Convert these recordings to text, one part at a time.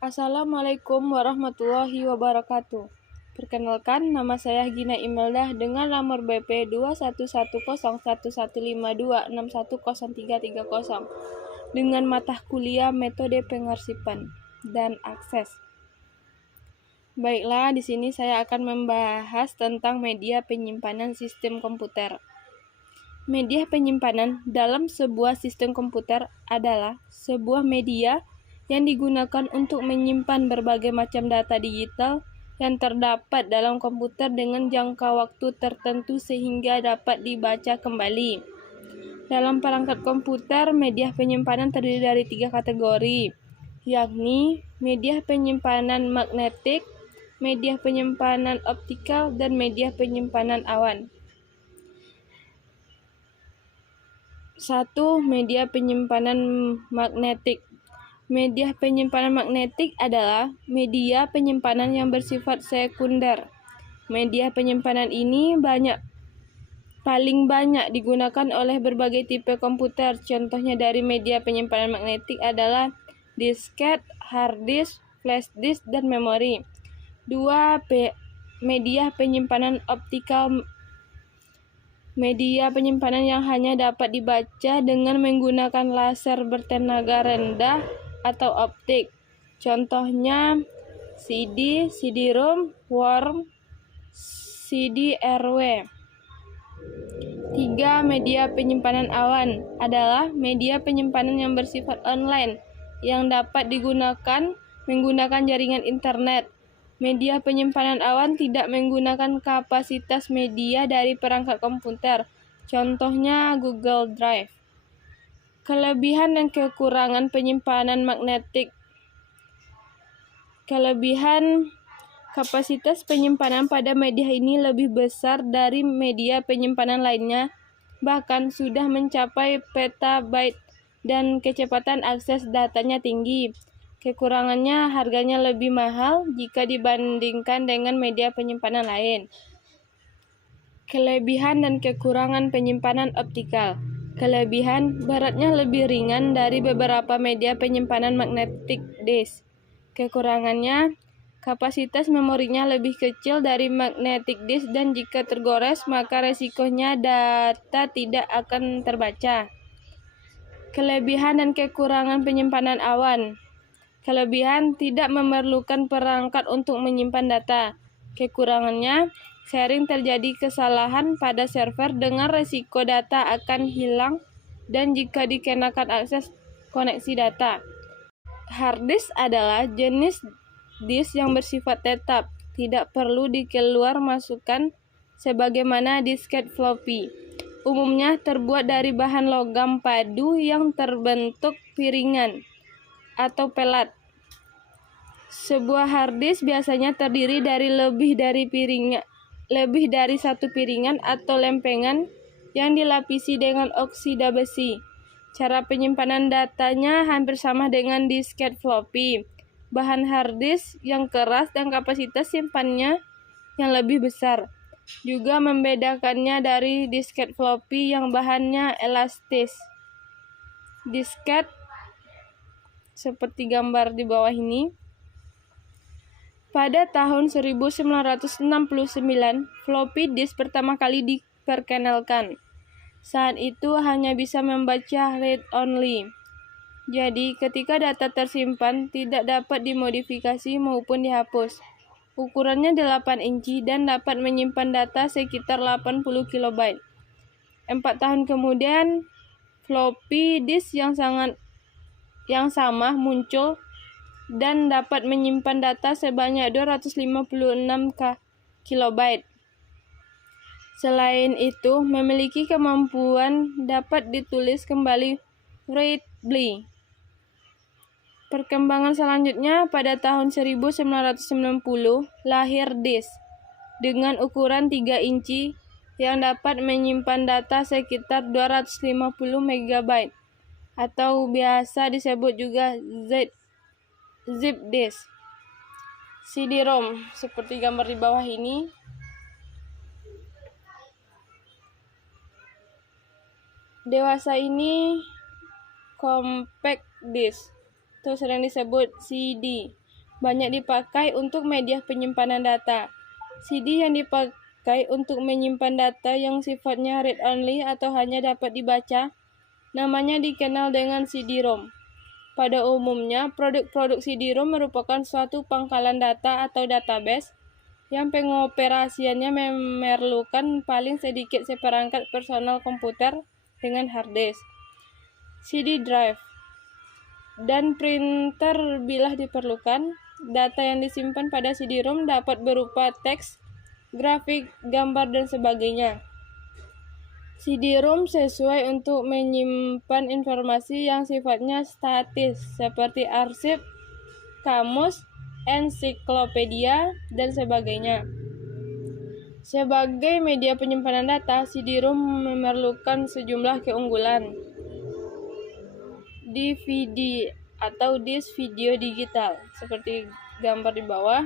Assalamualaikum warahmatullahi wabarakatuh. Perkenalkan, nama saya Gina Imeldah dengan nomor BP 21101152610330 dengan mata kuliah metode pengarsipan dan akses. Baiklah, di sini saya akan membahas tentang media penyimpanan sistem komputer. Media penyimpanan dalam sebuah sistem komputer adalah sebuah media yang digunakan untuk menyimpan berbagai macam data digital yang terdapat dalam komputer dengan jangka waktu tertentu sehingga dapat dibaca kembali. Dalam perangkat komputer, media penyimpanan terdiri dari 3 kategori, yakni media penyimpanan magnetik, media penyimpanan optikal, dan media penyimpanan awan. 1. Media penyimpanan magnetik. Media penyimpanan magnetik adalah media penyimpanan yang bersifat sekunder. Media penyimpanan ini paling banyak digunakan oleh berbagai tipe komputer. Contohnya dari media penyimpanan magnetik adalah disket, hard disk, flash disk, dan memori. 2. Media penyimpanan optikal. Media penyimpanan yang hanya dapat dibaca dengan menggunakan laser bertenaga rendah atau optik. Contohnya CD, CD-ROM, WORM, CD-RW. 3. Media penyimpanan awan adalah media penyimpanan yang bersifat online yang dapat digunakan menggunakan jaringan internet. Media penyimpanan awan tidak menggunakan kapasitas media dari perangkat komputer. Contohnya Google Drive. Kelebihan dan kekurangan penyimpanan magnetik. Kelebihan, kapasitas penyimpanan pada media ini lebih besar dari media penyimpanan lainnya, bahkan sudah mencapai petabyte, dan kecepatan akses datanya tinggi. Kekurangannya, harganya lebih mahal jika dibandingkan dengan media penyimpanan lain. Kelebihan dan kekurangan penyimpanan optikal. Kelebihan, beratnya lebih ringan dari beberapa media penyimpanan magnetic disk. Kekurangannya, kapasitas memorinya lebih kecil dari magnetic disk dan jika tergores maka resikonya data tidak akan terbaca. Kelebihan dan kekurangan penyimpanan awan. Kelebihan, tidak memerlukan perangkat untuk menyimpan data. Kekurangannya, sering terjadi kesalahan pada server dengan resiko data akan hilang dan jika dikenakan akses koneksi data. Hard disk adalah jenis disk yang bersifat tetap, tidak perlu dikeluar masukkan sebagaimana disket floppy. Umumnya terbuat dari bahan logam padu yang terbentuk piringan atau pelat. Sebuah hard disk biasanya terdiri dari lebih dari satu piringan atau lempengan yang dilapisi dengan oksida besi. Cara penyimpanan datanya hampir sama dengan disket floppy. Bahan hard disk yang keras dan kapasitas simpannya yang lebih besar juga membedakannya dari disket floppy yang bahannya elastis. Disket seperti gambar di bawah ini. Pada tahun 1969, floppy disk pertama kali diperkenalkan. Saat itu hanya bisa membaca read only. Jadi, ketika data tersimpan tidak dapat dimodifikasi maupun dihapus. Ukurannya 8 inci dan dapat menyimpan data sekitar 80 KB. 4 tahun kemudian, floppy disk yang sama muncul dan dapat menyimpan data sebanyak 256 KB. Selain itu, memiliki kemampuan dapat ditulis kembali readably. Perkembangan selanjutnya pada tahun 1990 lahir disk dengan ukuran 3 inci yang dapat menyimpan data sekitar 250 MB atau biasa disebut juga zip disk. CD-ROM seperti gambar di bawah ini. Dewasa ini compact disk, itu sering disebut CD. banyak dipakai untuk media penyimpanan data. CD yang dipakai untuk menyimpan data yang sifatnya read-only atau hanya dapat dibaca, namanya dikenal dengan CD-ROM. Pada umumnya, produk-produk CD-ROM merupakan suatu pangkalan data atau database yang pengoperasiannya memerlukan paling sedikit seperangkat personal komputer dengan hard disk, CD drive, dan printer bila diperlukan. Data yang disimpan pada CD-ROM dapat berupa teks, grafik, gambar, dan sebagainya. CD-ROM sesuai untuk menyimpan informasi yang sifatnya statis, seperti arsip, kamus, ensiklopedia, dan sebagainya. Sebagai media penyimpanan data, CD-ROM memerlukan sejumlah keunggulan. DVD atau disk video digital, seperti gambar di bawah.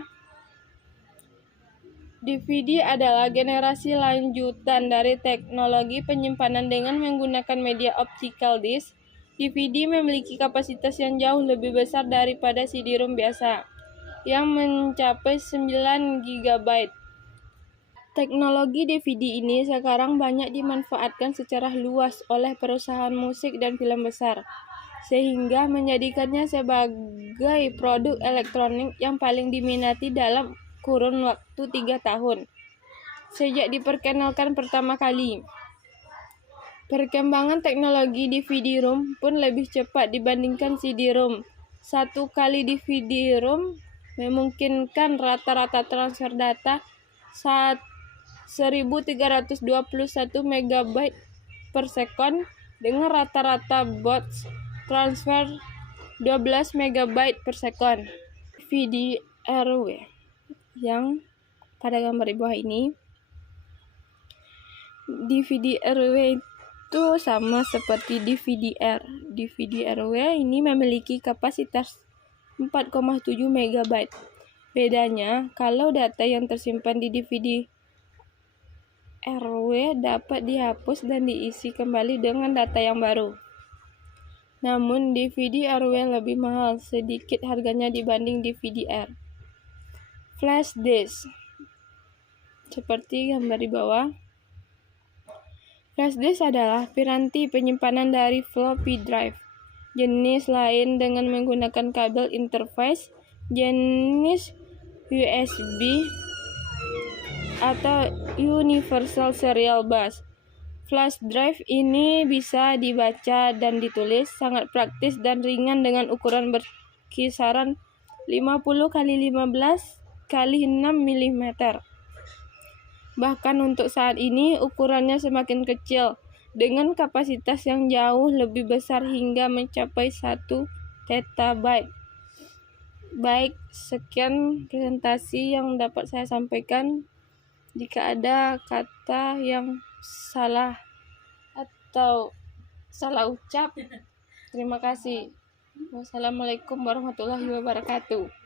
DVD adalah generasi lanjutan dari teknologi penyimpanan dengan menggunakan media optical disk. DVD memiliki kapasitas yang jauh lebih besar daripada CD-ROM biasa, yang mencapai 9 GB. Teknologi DVD ini sekarang banyak dimanfaatkan secara luas oleh perusahaan musik dan film besar, sehingga menjadikannya sebagai produk elektronik yang paling diminati dalam kurun waktu 3 tahun sejak diperkenalkan pertama kali. Perkembangan teknologi DVD-ROM pun lebih cepat dibandingkan CD-ROM. Satu kali DVD-ROM memungkinkan rata-rata transfer data 1321 MB per sekon dengan rata-rata bots transfer 12 MB per sekon. DVD-RW yang pada gambar di bawah ini, DVD-RW itu sama seperti DVD-R. DVD-RW ini memiliki kapasitas 4,7 MB. Bedanya, kalau data yang tersimpan di DVD-RW dapat dihapus dan diisi kembali dengan data yang baru. Namun DVD-RW lebih mahal sedikit harganya dibanding DVD-R. Flash disk, seperti gambar di bawah. Flash disk adalah piranti penyimpanan dari floppy drive. Jenis lain dengan menggunakan kabel interface jenis USB atau Universal Serial Bus. Flash drive ini bisa dibaca dan ditulis, sangat praktis dan ringan dengan ukuran berkisaran 50 x 15 x 6 mm. Bahkan untuk saat ini ukurannya semakin kecil dengan kapasitas yang jauh lebih besar hingga mencapai 1 terabyte. Baik, sekian presentasi yang dapat saya sampaikan. Jika ada kata yang salah atau salah ucap, terima kasih. Wassalamualaikum warahmatullahi wabarakatuh.